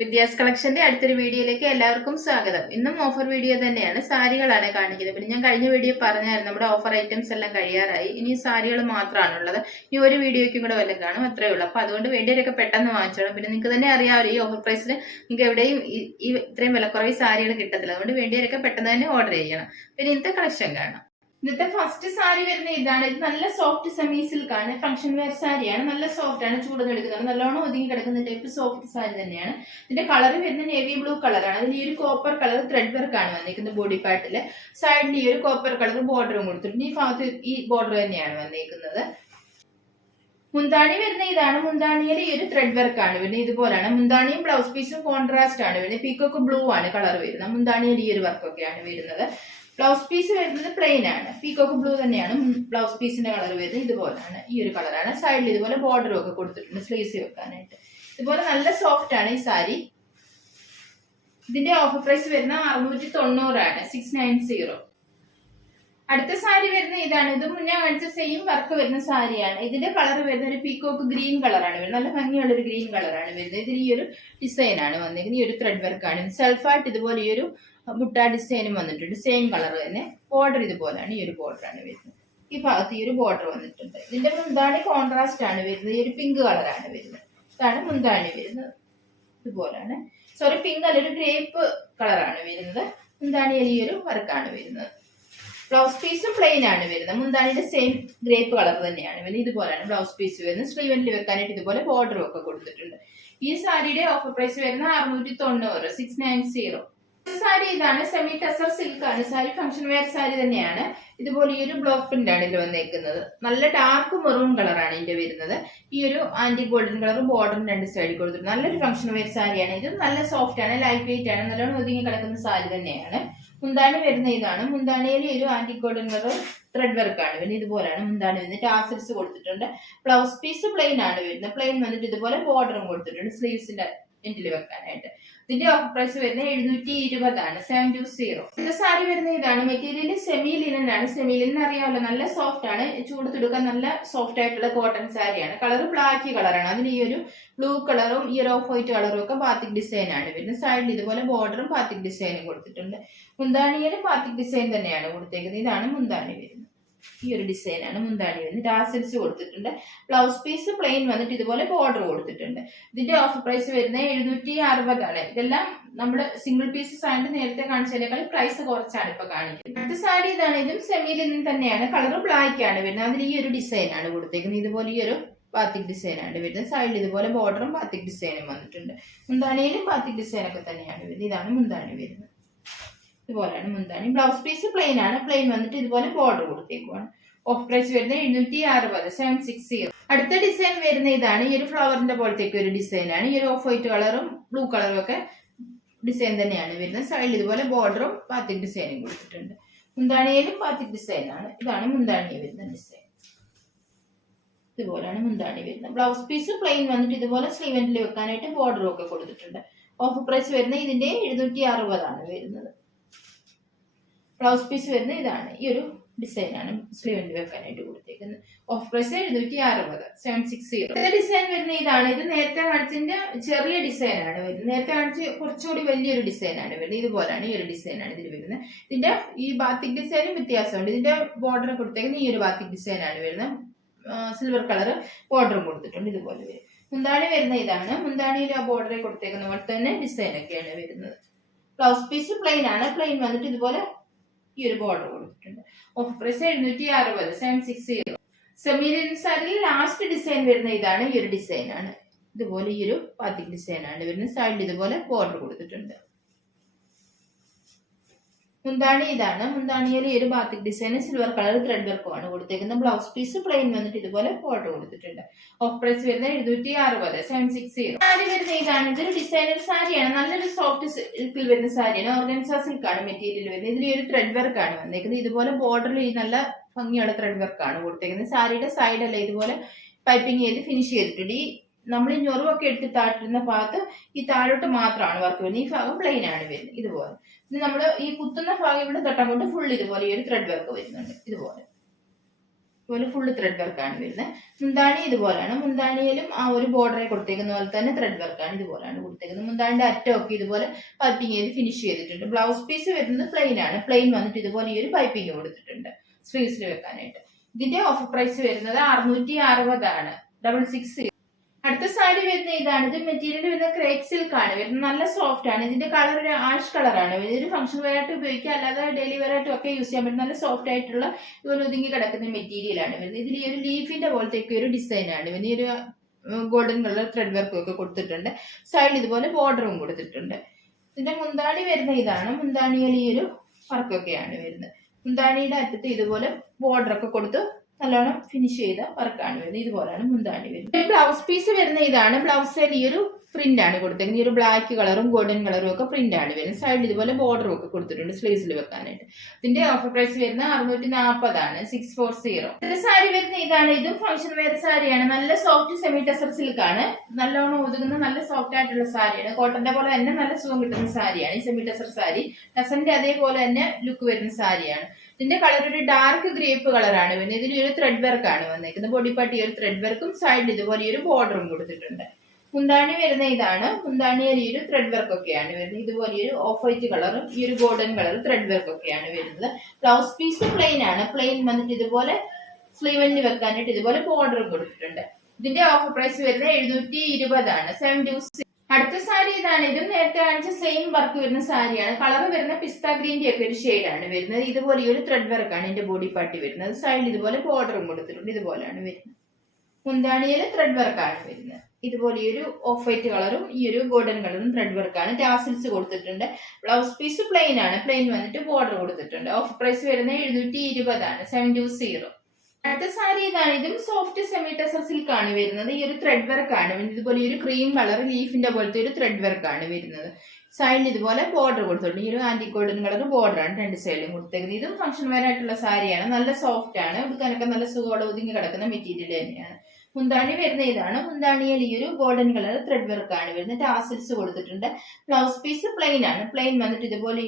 വിദ്യാസ് കളക്ഷന്റെ അടുത്തൊരു വീഡിയോയിലേക്ക് എല്ലാവർക്കും സ്വാഗതം. ഇന്നും ഓഫർ വീഡിയോ തന്നെയാണ്. സാരികളാണ് കാണിക്കുന്നത്. പിന്നെ ഞാൻ കഴിഞ്ഞ വീഡിയോ പറഞ്ഞായിരുന്നു നമ്മുടെ ഓഫർ ഐറ്റംസ് എല്ലാം കഴിയാറായി. ഇനി സാരികൾ മാത്രമാണുള്ളത്. ഈ ഒരു വീഡിയോയ്ക്കും കൂടെ വല്ലതും കാണും, അത്രേ ഉള്ളൂ. അപ്പൊ അതുകൊണ്ട് വേണ്ടിയവരൊക്കെ പെട്ടെന്ന് വാങ്ങിച്ചോളാം. പിന്നെ നിങ്ങൾക്ക് തന്നെ അറിയാമല്ലോ, ഈ ഓഫർ പ്രൈസിൽ നിങ്ങൾക്ക് എവിടെയും ഈ ഇത്രയും വിലക്കുറവ് സാരികൾ കിട്ടത്തില്ല. അതുകൊണ്ട് വേണ്ടിയവരൊക്കെ പെട്ടെന്ന് തന്നെ ഓർഡർ ചെയ്യണം. പിന്നെ ഇന്നത്തെ കളക്ഷൻ കാണാം. ഇന്നത്തെ ഫസ്റ്റ് സാരി വരുന്ന ഇതാണ്. ഇത് നല്ല സോഫ്റ്റ് സെമി സിൽക്ക് ആണ്. ഫംഗ്ഷൻ വെയർ സാരിയാണ്. നല്ല സോഫ്റ്റ് ആണ്, ചൂട് എടുക്കുന്നത്. നല്ലോണം ഒതുങ്ങി കിടക്കുന്ന ടൈപ്പ് സോഫ്റ്റ് സാരി തന്നെയാണ്. ഇതിന്റെ കളർ വരുന്ന നേവി ബ്ലൂ കളറാണ്. അതിൽ ഈ ഒരു കോപ്പർ കളർ ത്രെഡ് വർക്ക് ആണ് വന്നിരിക്കുന്നത്. ബോഡി പാർട്ടില് സൈഡിൽ ഈ ഒരു കോപ്പർ കളർ ബോർഡറും കൊടുത്തിട്ടുണ്ട്. ഈ ഭാഗത്ത് ഈ ബോർഡർ തന്നെയാണ് വന്നിരിക്കുന്നത്. മുന്താണി വരുന്ന ഇതാണ്. മുന്താണിയിൽ ഈ ഒരു ത്രെഡ് വർക്ക് ആണ് വരുന്നത്. ഇതുപോലാണ് മുന്താണിയും ബ്ലൗസ് പീസും കോൺട്രാസ്റ്റ് ആണ് വരുന്നത്. പീക്കോക്ക് ബ്ലൂ ആണ് കളർ വരുന്നത്. മുന്താണിയിൽ ഈ ഒരു വർക്കൊക്കെയാണ് വരുന്നത്. ബ്ലൗസ് പീസ് വരുന്നത് പ്ലെയിൻ ആണ്. പീക്കോക്ക് ബ്ലൂ തന്നെയാണ് ബ്ലൗസ് പീസിന്റെ കളർ വരുന്നത്. ഇതുപോലാണ്, ഈ ഒരു കളറാണ്. സൈഡിൽ ഇതുപോലെ ബോർഡറും ഒക്കെ കൊടുത്തിട്ടുണ്ട് സ്ലീവ്സ് വെക്കാനായിട്ട്. ഇതുപോലെ നല്ല സോഫ്റ്റ് ആണ് ഈ സാരി. ഇതിന്റെ ഓഫർ പ്രൈസ് വരുന്ന 690 ആണ്, 690. അടുത്ത സാരി വരുന്ന ഇതാണ്. ഇത് മുന്നേ കാണിച്ച സെയിം വർക്ക് വരുന്ന സാരിയാണ്. ഇതിന്റെ കളർ വരുന്ന ഒരു പീക്കോക്ക് ഗ്രീൻ കളറാണ് വരുന്നത്. നല്ല ഭംഗിയുള്ള ഒരു ഗ്രീൻ കളറാണ് വരുന്നത്. ഇതിൽ ഈ ഒരു ഡിസൈൻ ആണ് വന്നിരിക്കുന്നത്. ഈ ഒരു ത്രെഡ് വർക്കാണ്. സെൽഫായിട്ട് ഇതുപോലെ ഈ ഒരു ബുട്ട ഡിസൈനും വന്നിട്ടുണ്ട്. സെയിം കളർ തന്നെ. ബോർഡർ ഇതുപോലെയാണ്. ഈ ഒരു ബോർഡർ ആണ് വരുന്നത്. ഈ ഭാഗത്ത് ഈ ഒരു ബോർഡർ വന്നിട്ടുണ്ട്. ഇതിന്റെ മുന്താണി കോൺട്രാസ്റ്റ് ആണ് വരുന്നത്. ഈ ഒരു പിങ്ക് കളറാണ് വരുന്നത്. ഇതാണ് മുന്താണി വരുന്നത്. ഇതുപോലാണ്. സോറി, പിങ്ക് അല്ല, ഒരു ഗ്രേപ്പ് കളറാണ് വരുന്നത്. മുന്താണിയിൽ ഈ ഒരു വർക്കാണ് വരുന്നത്. ബ്ലൗസ് പീസ് പ്ലെയിൻ ആണ് വരുന്നത്. മുന്താണിയുടെ സെയിം ഗ്രേപ്പ് കളർ തന്നെയാണ് വരുന്നത്. ഇതുപോലെയാണ് ബ്ലൗസ് പീസ് വരുന്നത്. സ്ലീവനിൽ വെക്കാനായിട്ട് ഇതുപോലെ ബോർഡറും ഒക്കെ കൊടുത്തിട്ടുണ്ട്. ഈ സാരിയുടെ ഓഫർ പ്രൈസ് വരുന്നത് 690, 690. സാരി ഇതാണ്. സെമി ടസർ സിൽക്ക് ആണ് സാരി. ഫംഗ്ഷൻ വെയർ സാരി തന്നെയാണ്. ഇതുപോലെ ഈ ഒരു ബ്ലോക്ക് പ്രിന്റ് ആണ് ഇതിൽ വന്നേക്കുന്നത്. നല്ല ഡാർക്ക് മെറൂൺ കളറാണ് ഇതിന്റെ വരുന്നത്. ഈ ഒരു ആന്റി ഗോൾഡൻ കളർ ബോർഡറിന് രണ്ട് സൈഡിൽ കൊടുത്തിട്ടുണ്ട്. നല്ലൊരു ഫംഗ്ഷൻ വെയർ സാരിയാണ്. ഇത് നല്ല സോഫ്റ്റ് ആണ്, ലൈറ്റ് വെയിറ്റ് ആണ്, നല്ലോണം ഒതുങ്ങി കിടക്കുന്ന സാരി തന്നെയാണ്. മുന്താണി വരുന്ന ഇതാണ്. മുന്താണിയിൽ ഒരു ആന്റി ഗോൾഡൻ കളർ ത്രെഡ് വർക്ക് ആണ് വരുന്നത്. ഇതുപോലെയാണ് മുന്താണി വരുന്നത്. ടാസൽസ് കൊടുത്തിട്ടുണ്ട്. ബ്ലൗസ് പീസ് പ്ലെയിൻ ആണ് വരുന്നത്. പ്ലെയിൻ വന്നിട്ട് ഇതുപോലെ ബോർഡറും കൊടുത്തിട്ടുണ്ട് സ്ലീവ്സിന്റെ എൻഡിൽ വെക്കാനായിട്ട്. ഇതിന്റെ ഓഫർ പ്രൈസ് വരുന്നത് 720 ആണ്, 720. ഇത് സാരി വരുന്ന ഇതാണ്. മെറ്റീരിയൽ സെമി ലിനൻ ആണ്. സെമി ലിനൻ അറിയാമല്ലോ, നല്ല സോഫ്റ്റ് ആണ്. ചൂട് തുടുക്കാൻ നല്ല സോഫ്റ്റ് ആയിട്ടുള്ള കോട്ടൺ സാരിയാണ്. കളർ ബ്ലാക്ക് കളറാണ്. അതിന് ഈ ഒരു ബ്ലൂ കളറും ഈ ഒരു ഓഫ് വൈറ്റ് കളറും ഒക്കെ ബാത്തിക് ഡിസൈൻ ആണ് വരുന്നത്. സൈഡിൽ ഇതുപോലെ ബോർഡറും ബാത്തിക് ഡിസൈനും കൊടുത്തിട്ടുണ്ട്. മുന്താണിയിലും ബാത്തിക് ഡിസൈൻ തന്നെയാണ് കൊടുത്തേക്കുന്നത്. ഇതാണ് മുന്താണി വരുന്നത്. ഈ ഒരു ഡിസൈൻ ആണ് മുന്താണി വരുന്നത്. ടാസൽസ് കൊടുത്തിട്ടുണ്ട്. ബ്ലൗസ് പീസ് പ്ലെയിൻ വന്നിട്ട് ഇതുപോലെ ബോർഡർ കൊടുത്തിട്ടുണ്ട്. ഇതിന്റെ ഓഫർ പ്രൈസ് വരുന്നത് 760 ആണ്. ഇതെല്ലാം നമ്മൾ സിംഗിൾ പീസസ് ആയിട്ട് നേരത്തെ കാണിച്ചതിനേക്കാൾ പ്രൈസ് കുറച്ചാണ് ഇപ്പൊ കാണിക്കുന്നത്. അടുത്ത സാരി ഇതാണ്. ഇതും സെമി ലിനൻ തന്നെയാണ്. കളർ ബ്ലാക്ക് ആണ് വരുന്നത്. അതിൽ ഈ ഒരു ഡിസൈൻ ആണ് കൊടുത്തേക്കുന്നത്. ഇതുപോലെ ഈ ഒരു ബാത്തിക് ഡിസൈൻ ആണ് വരുന്നത്. സൈഡിൽ ഇതുപോലെ ബോർഡറും ബാത്തിക് ഡിസൈനും വന്നിട്ടുണ്ട്. മുന്താണിയിലും ബാത്തിക് ഡിസൈൻ ഒക്കെ തന്നെയാണ് വരുന്നത്. ഇതാണ് മുന്താണി വരുന്നത്. ഇതുപോലെയാണ് മുന്താണി. ബ്ലൗസ് പീസ് പ്ലെയിൻ ആണ്. പ്ലെയിൻ വന്നിട്ട് ഇതുപോലെ ബോർഡർ കൊടുത്തേക്കുവാണ്. ഓഫ് പ്രൈസ് വരുന്നത് 760, 760. അടുത്ത ഡിസൈൻ വരുന്ന ഇതാണ്. ഈ ഒരു ഫ്ലവറിന്റെ പോലത്തേക്ക് ഒരു ഡിസൈൻ ആണ്. ഈ ഒരു ഓഫ് വൈറ്റ് കളറും ബ്ലൂ കളറും ഒക്കെ ഡിസൈൻ തന്നെയാണ് വരുന്നത്. സൈഡിൽ ഇതുപോലെ ബോർഡറും ബാത്തിക് ഡിസൈനും കൊടുത്തിട്ടുണ്ട്. മുന്താണിയിലും ബാത്തിക് ഡിസൈൻ ആണ്. ഇതാണ് മുന്താണി വരുന്ന ഡിസൈൻ. ഇതുപോലെയാണ് മുന്താണി വരുന്നത്. ബ്ലൗസ് പീസ് പ്ലെയിൻ വന്നിട്ട് ഇതുപോലെ സ്ലീവെന്റിൽ വെക്കാനായിട്ട് ബോർഡറും ഒക്കെ കൊടുത്തിട്ടുണ്ട്. ഓഫർ പ്രൈസ് വരുന്നത് ഇതിന്റെ 760 ആണ് വരുന്നത്. ബ്ലൗസ് പീസ് വരുന്നത് ഇതാണ്. ഈ ഒരു ഡിസൈൻ ആണ് സ്ലീവിൽ വെക്കാനായിട്ട് കൊടുത്തേക്കുന്നത്. Of price 760, 760. ഡിസൈൻ വരുന്ന ഇതാണ്. ഇത് നേരത്തെ കാണിച്ചതിന്റെ ചെറിയ ഡിസൈൻ ആണ് വരുന്നത്. നേരത്തെ കാണിച്ച് കുറച്ചുകൂടി വലിയൊരു ഡിസൈൻ ആണ് വരുന്നത്. ഇതുപോലാണ് ഈ ഒരു ഡിസൈൻ ആണ് ഇതിൽ വരുന്നത്. ഇതിന്റെ ഈ ബാത്തിക് ഡിസൈനും വ്യത്യാസമുണ്ട്. ഇതിന്റെ ബോർഡർ കൊടുത്തേക്കുന്നത് ഈ ഒരു ബാത്തിക് ഡിസൈൻ ആണ് വരുന്നത്. സിൽവർ കളർ ബോർഡറും കൊടുത്തിട്ടുണ്ട്. ഇതുപോലെ വരും. മുന്താണി വരുന്ന ഇതാണ്. മുന്താണിയിൽ ആ ബോർഡറെ കൊടുത്തേക്കുന്ന പോലെ തന്നെ ഡിസൈൻ ഒക്കെയാണ് വരുന്നത്. ബ്ലൗസ് പീസ് പ്ലെയിൻ ആണ്. പ്ലെയിൻ വന്നിട്ട് ഇതുപോലെ ഈ ഒരു ബോർഡർ കൊടുത്തിട്ടുണ്ട്. Offer price 760, 760. സെമി ലിനൻ സാരിയിൽ ലാസ്റ്റ് ഡിസൈൻ വരുന്ന ഇതാണ്. ഈ ഒരു ഡിസൈൻ ആണ്. ഇതുപോലെ ഈ ഒരു ബാത്തിക് ഡിസൈൻ ആണ് വരുന്നത്. സൈഡിൽ ഇതുപോലെ ബോർഡർ കൊടുത്തിട്ടുണ്ട്. മുന്താണി ഇതാണ്. മുന്താണിയിൽ ഈ ഒരു batik design silver colour thread വർക്കുമാണ് കൊടുത്തേക്കുന്നത്. ബ്ലൗസ് പീസ് പ്ലെയിൻ വന്നിട്ട് ഇതുപോലെ ബോർഡർ കൊടുത്തിട്ടുണ്ട്. ഓഫ് പ്രൈസ് വരുന്നത് 760, 760. സാരി വരുന്ന ഇതാണ്. ഇതൊരു ഡിസൈനർ സാരിയാണ്. നല്ലൊരു സോഫ്റ്റ് സിൽക്കിൽ വരുന്ന സാരിയാണ്. ഓർഗൻസ സിൽക്കാണ് മെറ്റീരിയൽ വരുന്നത്. ഇതിൽ ഒരു ത്രെഡ് വർക്കാണ് വന്നേക്കുന്നത്. ഇതുപോലെ ബോർഡറിൽ ഈ നല്ല ഭംഗിയുള്ള ത്രെഡ് വർക്കാണ് കൊടുത്തേക്കുന്നത്. സാരിയുടെ സൈഡല്ല ഇതുപോലെ പൈപ്പിംഗ് ചെയ്ത് ഫിനിഷ് ചെയ്തിട്ടുണ്ട്. ഈ നമ്മൾ ഈ ഞൊറുവൊക്കെ എടുത്ത് താഴ്ത്തുന്ന ഭാഗത്ത് ഈ താഴോട്ട് മാത്രമാണ് വർക്ക് വരുന്നത്. ഈ ഭാഗം പ്ലെയിൻ ആണ് വരുന്നത്. ഇതുപോലെ ഇത് നമ്മൾ ഈ കുത്തുന്ന ഭാഗം ഇവിടെ തൊട്ടങ്ങോട്ട് ഫുൾ ഇതുപോലെ ഈ ഒരു ത്രെഡ് വർക്ക് വരുന്നുണ്ട്. ഇതുപോലെ ഇതുപോലെ ഫുള്ള് ത്രെഡ് വർക്കാണ് വരുന്നത്. മുന്താണി ഇതുപോലെയാണ്. മുന്താണിയിലും ആ ഒരു ബോർഡറെ കൊടുത്തേക്കുന്ന പോലെ തന്നെ ത്രെഡ് വർക്കാണ് ഇതുപോലെയാണ് കൊടുത്തേക്കുന്നത്. മുന്താണിയുടെ അറ്റമൊക്കെ ഇതുപോലെ പൈപ്പിംഗ് ചെയ്ത് ഫിനിഷ് ചെയ്തിട്ടുണ്ട്. ബ്ലൗസ് പീസ് വരുന്നത് പ്ലെയിൻ ആണ്. പ്ലെയിൻ വന്നിട്ട് ഇതുപോലെ ഈ ഒരു പൈപ്പിംഗ് കൊടുത്തിട്ടുണ്ട് സ്ലീവ്സിൽ വെക്കാനായിട്ട്. ഇതിന്റെ ഓഫർ പ്രൈസ് വരുന്നത് 660 ആണ്. 666. അടുത്ത സാരി വരുന്ന ഇതാണ്. ഇത് മെറ്റീരിയൽ വരുന്ന ക്രേപ്പ് സിൽക്ക് ആണ് വരുന്നത്. നല്ല സോഫ്റ്റ് ആണ്. ഇതിന്റെ കളർ ഒരു ആഷ് കളറാണ്. ഇതൊരു ഫംഗ്ഷൻ വെയർ ആയിട്ട് ഉപയോഗിക്കുക, അല്ലാതെ ഡെയിലി വെയർ ആയിട്ടും ഒക്കെ യൂസ് ചെയ്യാൻ പറ്റും. നല്ല സോഫ്റ്റ് ആയിട്ടുള്ള ഇതുപോലെ ഒതുങ്ങി കിടക്കുന്ന മെറ്റീരിയൽ ആണ് വരുന്നത്. ഇതിൽ ഈ ഒരു ലീഫിന്റെ പോലത്തേക്ക് ഒരു ഡിസൈൻ ആണ് വരുന്നത്. ഈ ഒരു ഗോൾഡൻ കളർ ത്രെഡ് വർക്കും ഒക്കെ കൊടുത്തിട്ടുണ്ട്. സൈഡിൽ ഇതുപോലെ ബോർഡറും കൊടുത്തിട്ടുണ്ട്. ഇതിന്റെ മുന്താണി വരുന്ന ഇതാണ്. മുന്താണിയിൽ ഈ ഒരു വർക്കൊക്കെയാണ് വരുന്നത്. മുന്താണിയുടെ അറ്റത്ത് ഇതുപോലെ ബോർഡറൊക്കെ കൊടുത്ത് നല്ലോണം ഫിനിഷ് ചെയ്ത വർക്കാണ് വരുന്നത്. ഇതുപോലെയാണ് മുന്താണി വരുന്നത്. ബ്ലൗസ് പീസ് വരുന്ന ഇതാണ്. ബ്ലൗസിൽ ഈ ഒരു പ്രിന്റ് ആണ് കൊടുത്തേക്കുന്നത്. ഈ ഒരു ബ്ലാക്ക് കളറും ഗോൾഡൻ കളറും ഒക്കെ പ്രിന്റ് ആണ് വരുന്നത്. സൈഡിൽ ഇതുപോലെ ബോർഡറും ഒക്കെ കൊടുത്തിട്ടുണ്ട് സ്ലീവ്സിൽ വെക്കാനായിട്ട്. ഇതിന്റെ ഓഫർ പ്രൈസ് വരുന്നത് 640 ആണ്. 640. ഇതിന്റെ സാരി വരുന്ന ഇതാണ്. ഇതും ഫംഗ്ഷൻ വെയർ സാരിയാണ്. നല്ല സോഫ്റ്റ് സെമി ടെസർ സിൽക്ക് ആണ്. നല്ലോണം ഒതുങ്ങുന്ന നല്ല സോഫ്റ്റ് ആയിട്ടുള്ള സാരിയാണ്. കോട്ടന്റെ പോലെ തന്നെ നല്ല സുഖം കിട്ടുന്ന സാരിയാണ് ഈ സെമി ടെസർ സാരി. ടെസറിന്റെ അതേപോലെ തന്നെ ലുക്ക് വരുന്ന സാരിയാണ്. ഇതിന്റെ കളർ ഒരു ഡാർക്ക് ഗ്രേപ്പ് കളറാണ് വരുന്നത്. ഇതിൽ ഒരു ത്രെഡ് വർക്ക് ആണ് വന്നേക്കുന്നത്. ബോഡി പാർട്ടി ഒരു ത്രെഡ് വർക്കും സൈഡിൽ ഇതുപോലെ ഒരു ബോർഡറും കൊടുത്തിട്ടുണ്ട്. മുന്താണി വരുന്ന ഇതാണ്. മുന്താണിയിൽ ഈ ഒരു ത്രെഡ് വർക്ക് ഒക്കെയാണ് വരുന്നത്. ഇതുപോലെ ഒരു ഓഫ് വൈറ്റ് കളറും ഈ ഒരു ഗോൾഡൻ കളർ ത്രെഡ് വർക്ക് ഒക്കെയാണ് വരുന്നത്. ബ്ലൗസ് പീസ് പ്ലെയിൻ ആണ്. പ്ലെയിൻ വന്നിട്ട് ഇതുപോലെ സ്ലീവലിന് വെക്കാനായിട്ട് ഇതുപോലെ ബോർഡറും കൊടുത്തിട്ടുണ്ട്. ഇതിന്റെ ഓഫർ പ്രൈസ് വരുന്നത് 720 ആണ്. 720. അടുത്ത സാരി ഇതാണ്. ഇതും നേരത്തെ കാണിച്ച സെയിം വർക്ക് വരുന്ന സാരിയാണ്. കളർ വരുന്ന പിസ്ത ഗ്രീൻ്റെ ഒക്കെ ഒരു ഷെയ്ഡാണ് വരുന്നത്. ഇതുപോലെ ഈ ഒരു ത്രെഡ് വർക്കാണ് ഇതിന്റെ ബോഡി പാർട്ടി വരുന്നത്. സൈഡിൽ ഇതുപോലെ ബോർഡറും കൊടുത്തിട്ടുണ്ട്. ഇതുപോലെയാണ് വരുന്നത്. മുന്താണിയിൽ ത്രെഡ് വർക്കാണ് വരുന്നത്. ഇതുപോലെ ഈ ഒരു ഓഫ് വൈറ്റ് കളറും ഈ ഒരു ഗോൾഡൻ കളറും ത്രെഡ് വർക്കാണ്. ടാസിൽസ് കൊടുത്തിട്ടുണ്ട്. ബ്ലൗസ് പീസ് പ്ലെയിൻ ആണ്. പ്ലെയിൻ വന്നിട്ട് ബോർഡർ കൊടുത്തിട്ടുണ്ട്. ഓഫർ പ്രൈസ് വരുന്നത് 720 ആണ്. 720. അടുത്ത സാരി ഇതാണ്. ഇതും സോഫ്റ്റ് സെമി ടെസർ സിൽക്ക് ആണ് വരുന്നത്. ഈ ഒരു ത്രെഡ് വർക്ക് ആണ്. ഇതുപോലെ ഒരു ക്രീം കളർ ലീഫിന്റെ പോലത്തെ ഒരു ത്രെഡ് വർക്ക് ആണ് വരുന്നത്. സൈഡിൽ ഇതുപോലെ ബോർഡർ കൊടുത്തിട്ടുണ്ട്. ഈ ഒരു ആന്റി ഗോൾഡൻ കളർ ബോർഡർ ആണ് രണ്ട് സൈഡിലും കൊടുത്തേക്കുന്നത്. ഇതും ഫംഗ്ഷൻ വെയർ ആയിട്ടുള്ള സാരിയാണ്. നല്ല സോഫ്റ്റ് ആണ്. എടുക്കാനൊക്കെ നല്ല സുഖത്തോടെ ഒതുങ്ങി കിടക്കുന്ന മെറ്റീരിയൽ തന്നെയാണ്. മുന്താണി വരുന്ന ഇതാണ്. മുന്താണിയിൽ ഈ ഒരു ഗോൾഡൻ കളർ ത്രെഡ് വർക്ക് ആണ് വരുന്നത്. ടാസിൽസ് കൊടുത്തിട്ടുണ്ട്. ബ്ലൗസ് പീസ് പ്ലെയിൻ ആണ്. പ്ലെയിൻ വന്നിട്ട് ഇതുപോലെ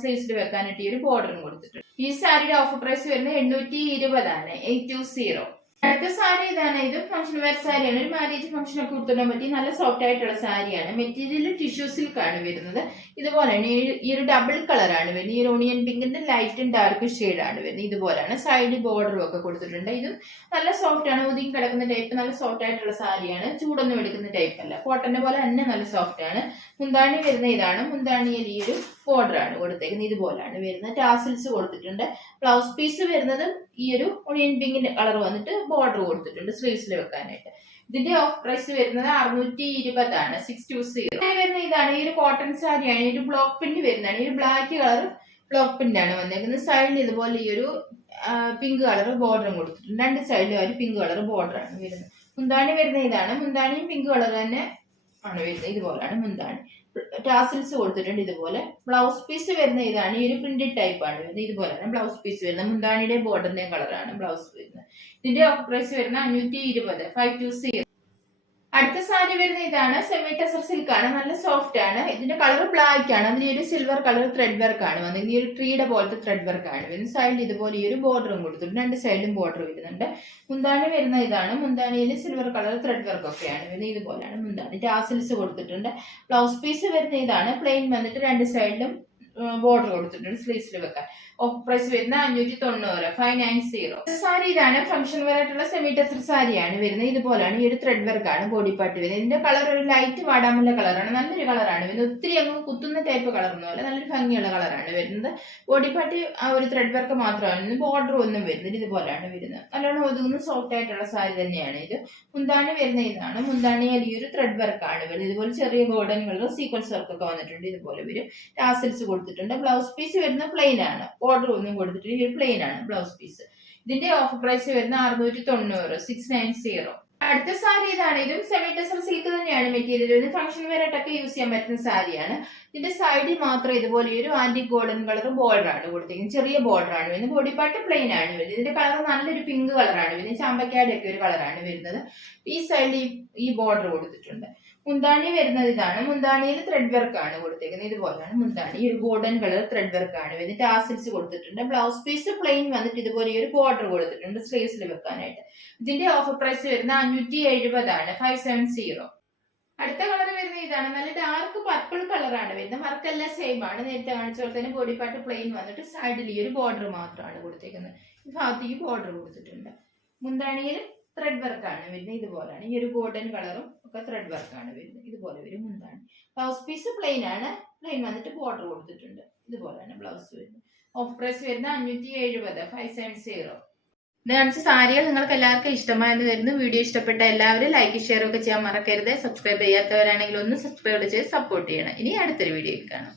സ്ലീവ്സിൽ വെക്കാനായിട്ട് ഈ ഒരു ബോർഡറും കൊടുത്തിട്ടുണ്ട്. ഈ സാരിയുടെ ഓഫർ പ്രൈസ് വരുന്നത് 820 ആണ്. 820. അടുത്ത സാരി ഇതാണ്. ഇത് ഫംഗ്ഷൻ വെയർ സാരിയാണ്. ഒരു മാരേജ് ഫംഗ്ഷൻ ഒക്കെ ഉടുത്തിടാൻ പറ്റി നല്ല സോഫ്റ്റ് ആയിട്ടുള്ള സാരിയാണ്. മെറ്റീരിയൽ ടിഷ്യൂ സിൽക്ക് ആണ് വരുന്നത്. ഇതുപോലെയാണ് ഈ ഒരു ഡബിൾ കളറാണ് വരുന്നത്. ഈ ഒരു ഓണിയൻ പിങ്കിന്റെ ലൈറ്റും ഡാർക്ക് ഷെയ്ഡാണ് വരുന്നത്. ഇതുപോലെയാണ്. സൈഡ് ബോർഡറും ഒക്കെ കൊടുത്തിട്ടുണ്ട്. ഇതും നല്ല സോഫ്റ്റ് ആണ്. ഒതുങ്ങി കിടക്കുന്ന ടൈപ്പ് നല്ല സോഫ്റ്റ് ആയിട്ടുള്ള സാരിയാണ്. ചൂടൊന്നും എടുക്കുന്ന ടൈപ്പ് അല്ല. കോട്ടന്റെ പോലെ തന്നെ നല്ല സോഫ്റ്റ് ആണ്. മുന്താണി വരുന്ന ഇതാണ്. മുന്താണിയിൽ ഈ ഒരു ബോർഡർ ആണ് കൊടുത്തേക്കുന്നത്. ഇതുപോലെയാണ് വരുന്നത്. ടാസിൽസ് കൊടുത്തിട്ടുണ്ട്. ബ്ലൗസ് പീസ് വരുന്നത് ഈ ഒരു ഒണിയൻ പിങ്കിന്റെ കളർ വന്നിട്ട് ബോർഡർ കൊടുത്തിട്ടുണ്ട് സ്ലീവ്സിൽ വെക്കാനായിട്ട്. ഇതിന്റെ ഓഫ് പ്രൈസ് വരുന്നത് 620 ആണ്. 620. വരുന്ന ഇതാണ്. ഈ ഒരു കോട്ടൺ സാരിയാണ്. ഈ ഒരു ബ്ലോക്ക് പ്രിന്റ് വരുന്നതാണ്. ഈ ഒരു ബ്ലാക്ക് കളർ ബ്ലോക്ക് പ്രിന്റ് ആണ് വന്നേക്കുന്നത്. സൈഡിൽ ഇതുപോലെ ഈ ഒരു പിങ്ക് കളർ ബോർഡറും കൊടുത്തിട്ടുണ്ട്. രണ്ട് സൈഡിലും ഒരു പിങ്ക് കളർ ബോർഡർ ആണ് വരുന്നത്. മുന്താണി വരുന്ന ഇതാണ്. മുന്താണിയും പിങ്ക് കളർ തന്നെ ആണ് വരുന്നത്. ഇതുപോലെയാണ് മുന്താണി. ടാസിൽസ് കൊടുത്തിട്ടുണ്ട്. ഇതുപോലെ ബ്ലൗസ് പീസ് വരുന്ന ഇതാണ്. ഈ ഒരു പ്രിന്റഡ് ടൈപ്പ് ആണ് വരുന്നത്. ഇതുപോലെയാണ് ബ്ലൗസ് പീസ് വരുന്നത്. മുന്താണിയുടെ ബോർഡറിന്റെ കളറാണ് ബ്ലൗസ് വരുന്നത്. ഇതിന്റെ ഓഫർ പ്രൈസ് വരുന്നത് 520. 520. അടുത്ത സാരി വരുന്ന ഇതാണ്. സെമി ടെസർ സിൽക്ക് ആണ്. നല്ല സോഫ്റ്റ് ആണ്. ഇതിന്റെ കളർ ബ്ലാക്ക് ആണ്. അതിന് ഒരു സിൽവർ കളർ ത്രെഡ് വർക്ക് ആണ് വന്നത്. ഈ ഒരു ട്രീയുടെ പോലത്തെ ത്രെഡ് വർക്ക് ആണ് വരുന്നത്. സൈഡിൽ ഇതുപോലെ ഈ ഒരു ബോർഡറും കൊടുത്തിട്ടുണ്ട്. രണ്ട് സൈഡിലും ബോർഡർ വരുന്നുണ്ട്. മുന്താണി വരുന്ന ഇതാണ്. മുന്താണിയിൽ സിൽവർ കളർ ത്രെഡ് വർക്ക് ഒക്കെയാണ് വരുന്നത്. ഇതുപോലെയാണ് മുന്താണി. ടാസിൽസ് കൊടുത്തിട്ടുണ്ട്. ബ്ലൗസ് പീസ് വരുന്ന ഇതാണ്. പ്ലെയിൻ വന്നിട്ട് രണ്ട് സൈഡിലും ബോർഡർ കൊടുത്തിട്ടുണ്ട് സ്ലീവ്സിൽ വെക്കാൻ. ഓഫ് പ്രൈസ് വരുന്ന 590. 590. സാരി ഇതാണ്. ഫംഗ്ഷൻ വെയർ ആയിട്ടുള്ള സെമി ടെസർ സാരിയാണ് വരുന്നത്. ഇതുപോലെയാണ്. ഈ ഒരു ത്രെഡ് വർക്ക് ആണ് ബോഡി പാർട്ട് വരുന്നത്. ഇതിന്റെ കളർ ഒരു ലൈറ്റ് വാടാമുള്ള കളറാണ്. നല്ലൊരു കളറാണ് വരുന്നത്. ഒത്തിരി അങ്ങ് കുത്തുന്ന ടൈപ്പ് കളറൊന്നും അല്ല. നല്ലൊരു ഭംഗിയുള്ള കളറാണ് വരുന്നത്. ബോഡി പാർട്ട് ആ ഒരു ത്രെഡ് വർക്ക് മാത്രമാണ്. ബോർഡർ ഒന്നും വരുന്നത്. ഇതുപോലെയാണ് വരുന്നത്. നല്ലോണം ഒതുങ്ങുന്ന സോഫ്റ്റ് ആയിട്ടുള്ള സാരി തന്നെയാണ് ഇത്. മുന്താണി വരുന്ന ഇതാണ്. മുന്താണിയിൽ ഈ ഒരു ത്രെഡ് വർക്ക് ആണ് വരുന്നത്. ഇതുപോലെ ചെറിയ ഗോൾഡൻ കളർ സീക്വൻസ് വർക്ക് ഒക്കെ വന്നിട്ടുണ്ട്. ഇതുപോലെ വരും. ടാസിൽസ് കൊടുത്തിട്ടുണ്ട്. ബ്ലൗസ് പീസ് വരുന്ന പ്ലെയിൻ ആണ്. ബോർഡർ ഒന്നും കൊടുത്തിട്ട് ഈ പ്ലെയിൻ ആണ് ബ്ലൗസ് പീസ്. ഇതിന്റെ ഓഫർ പ്രൈസ് വരുന്ന 690. 690. അടുത്ത സാരി ഇതാണ്. ഇതും സെമി ടെസർ സിൽക്ക് തന്നെയാണ് മെറ്റീരിയൽ. ഇത് ഫംഗ്ഷൻ വെയർ ആയിട്ടൊക്കെ യൂസ് ചെയ്യാൻ പറ്റുന്ന സാരിയാണ്. ഇതിന്റെ സൈഡിൽ മാത്രം ഇതുപോലെ ഒരു ആന്റി ഗോൾഡൻ കളർ ബോർഡർ ആണ് കൊടുത്തിരിക്കുന്നത്. ചെറിയ ബോർഡർ ആണ് വരുന്നത്. ബോഡി പാർട്ട് പ്ലെയിൻ ആണ് വരുന്നത്. ഇതിന്റെ കളർ നല്ലൊരു പിങ്ക് കളറാണ് വരുന്നത്. ചാമ്പക്കാടെ ഒക്കെ ഒരു കളറാണ് വരുന്നത്. ഈ സൈഡിൽ ഈ ബോർഡർ കൊടുത്തിട്ടുണ്ട്. മുന്താണി വരുന്നത് ഇതാണ്. മുന്താണിയിൽ ത്രെഡ് വർക്ക് ആണ് കൊടുത്തേക്കുന്നത്. ഇതുപോലെയാണ് മുന്താണി. ഒരു ഗോൾഡൻ കളർ ത്രെഡ് വർക്ക് ആണ് വരുന്നത്. ടാസിൽസ് കൊടുത്തിട്ടുണ്ട്. ബ്ലൗസ് പീസ് പ്ലെയിൻ വന്നിട്ട് ഇതുപോലെ ഒരു ബോർഡർ കൊടുത്തിട്ടുണ്ട് സ്ലീവ്സിൽ വെക്കാനായിട്ട്. ഇതിന്റെ ഓഫർ പ്രൈസ് വരുന്ന 570 ആണ്, 570. അടുത്ത കളർ വരുന്നത് ഇതാണ്. നല്ല ഡാർക്ക് പർപ്പിൾ കളറാണ് വരുന്നത്. വർക്കെല്ലാം സെയിം ആണ്. നേരത്തെ കാണിച്ച പോലെ തന്നെ ബോഡി പാർട്ട് പ്ലെയിൻ വന്നിട്ട് സൈഡിൽ ഈ ഒരു ബോർഡർ മാത്രമാണ് കൊടുത്തേക്കുന്നത്. ഈ ഭാഗത്തേക്ക് ബോർഡർ കൊടുത്തിട്ടുണ്ട്. മുന്താണിയിൽ ത്രെഡ് വർക്കാണ് വരുന്നത്. ഇതുപോലെയാണ്. ഈ ഒരു ഗോൾഡൻ കളറും ഒക്കെ ത്രെഡ് വർക്കാണ് വരുന്നത്. ഇതുപോലെ വരും മുന്താണി. ബ്ലൗസ് പീസ് പ്ലെയിൻ ആണ്. പ്ലെയിൻ വന്നിട്ട് ബോർഡർ കൊടുത്തിട്ടുണ്ട്. ഇതുപോലെയാണ് ബ്ലൗസ് വരുന്നത്. ഓഫ് പ്രൈസ് വരുന്നത് 570, 570. ഇത് കാണിച്ച സാരികൾ നിങ്ങൾക്ക് എല്ലാവർക്കും ഇഷ്ടമായെന്ന് വരുന്നു. വീഡിയോ ഇഷ്ടപ്പെട്ട എല്ലാവരും ലൈക്ക് ഷെയർ ഒക്കെ ചെയ്യാൻ മറക്കരുത്. സബ്സ്ക്രൈബ് ചെയ്യാത്തവരാണെങ്കിൽ ഒന്ന് സബ്സ്ക്രൈബ് ചെയ്ത് സപ്പോർട്ട് ചെയ്യണം. ഇനി അടുത്തൊരു വീഡിയോയിൽ കാണാം.